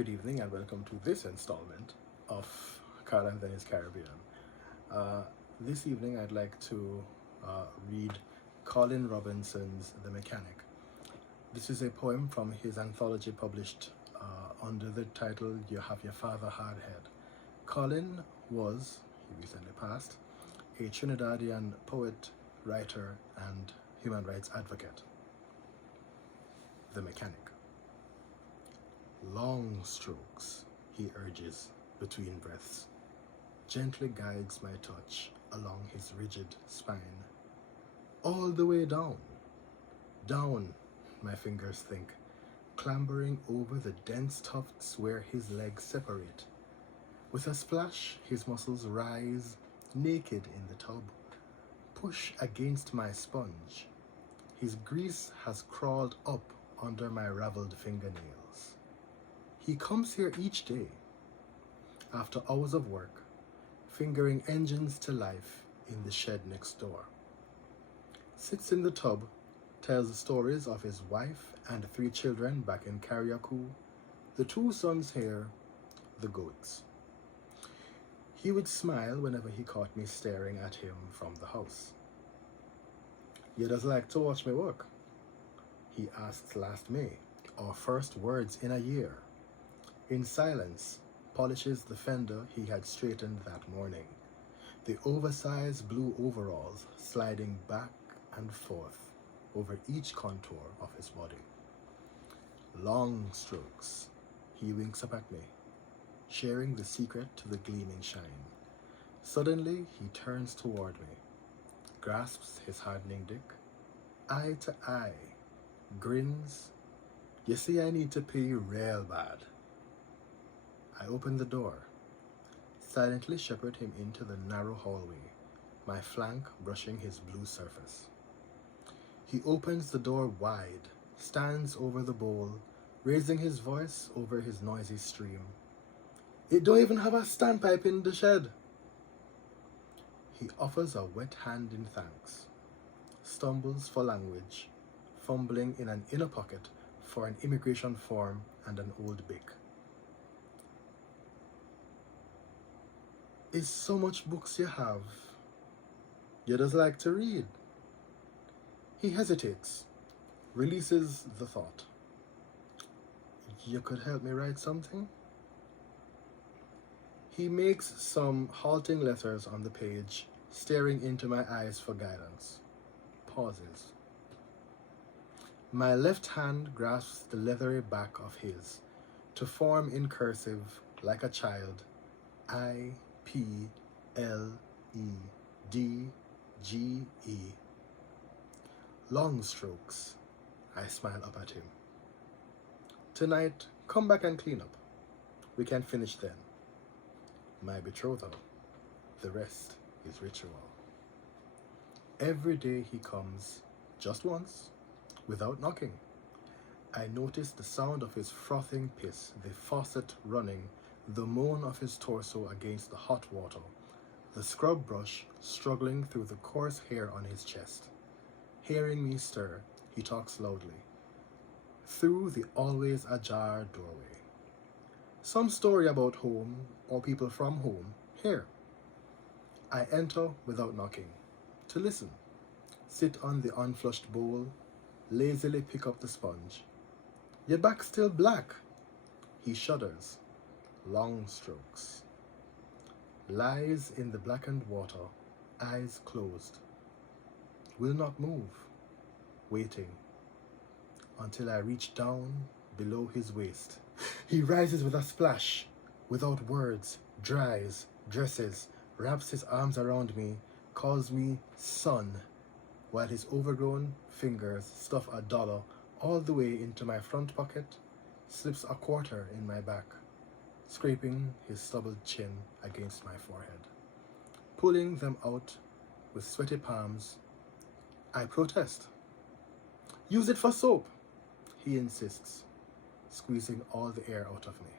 Good evening and welcome to this installment of Colin and his Caribbean. This evening I'd like to read Colin Robinson's The Mechanic. This is a poem from his anthology published under the title You Have Your Father Hard Head. Colin was, he recently passed, a Trinidadian poet, writer and human rights advocate. The Mechanic. Long strokes, he urges between breaths, gently guides my touch along his rigid spine. All the way down, down, my fingers think, clambering over the dense tufts where his legs separate. With a splash, his muscles rise, naked in the tub, push against my sponge. His grease has crawled up under my raveled fingernails. He comes here each day, after hours of work, fingering engines to life in the shed next door. Sits in the tub, tells stories of his wife and 3 children back in Carriacou, the 2 sons here, the goats. He would smile whenever he caught me staring at him from the house. "You just like to watch me work?" he asked last May, our first words in a year. In silence, polishes the fender he had straightened that morning, the oversized blue overalls sliding back and forth over each contour of his body. Long strokes, he winks up at me, sharing the secret to the gleaming shine. Suddenly, he turns toward me, grasps his hardening dick, eye to eye, grins. "You see, I need to pee real bad." I open the door, silently shepherd him into the narrow hallway, my flank brushing his blue surface. He opens the door wide, stands over the bowl, raising his voice over his noisy stream. "It don't even have a standpipe in the shed." He offers a wet hand in thanks, stumbles for language, fumbling in an inner pocket for an immigration form and an old bic. "Is so much books you have. You just like to read." He hesitates, releases the thought. "You could help me write something?" He makes some halting letters on the page, staring into my eyes for guidance. Pauses. My left hand grasps the leathery back of his to form in cursive, like a child, IPLEDGE. Long strokes, I smile up at him. "Tonight, come back and clean up. We can finish then. My betrothal, the rest is ritual." Every day he comes, just once, without knocking. I notice the sound of his frothing piss, the faucet running, the moan of his torso against the hot water, the scrub brush struggling through the coarse hair on his chest. Hearing me stir, he talks loudly, through the always ajar doorway. Some story about home, or people from home, here. I enter without knocking, to listen, sit on the unflushed bowl, lazily pick up the sponge. "Your back's still black." He shudders. Long strokes. Lies in the blackened water, eyes closed. Will not move, waiting, until I reach down below his waist. He rises with a splash, without words, dries, dresses, wraps his arms around me, calls me son, while his overgrown fingers stuff a dollar all the way into my front pocket, slips a quarter in my back, scraping his stubbled chin against my forehead. Pulling them out with sweaty palms, I protest. "Use it for soap," he insists, squeezing all the air out of me.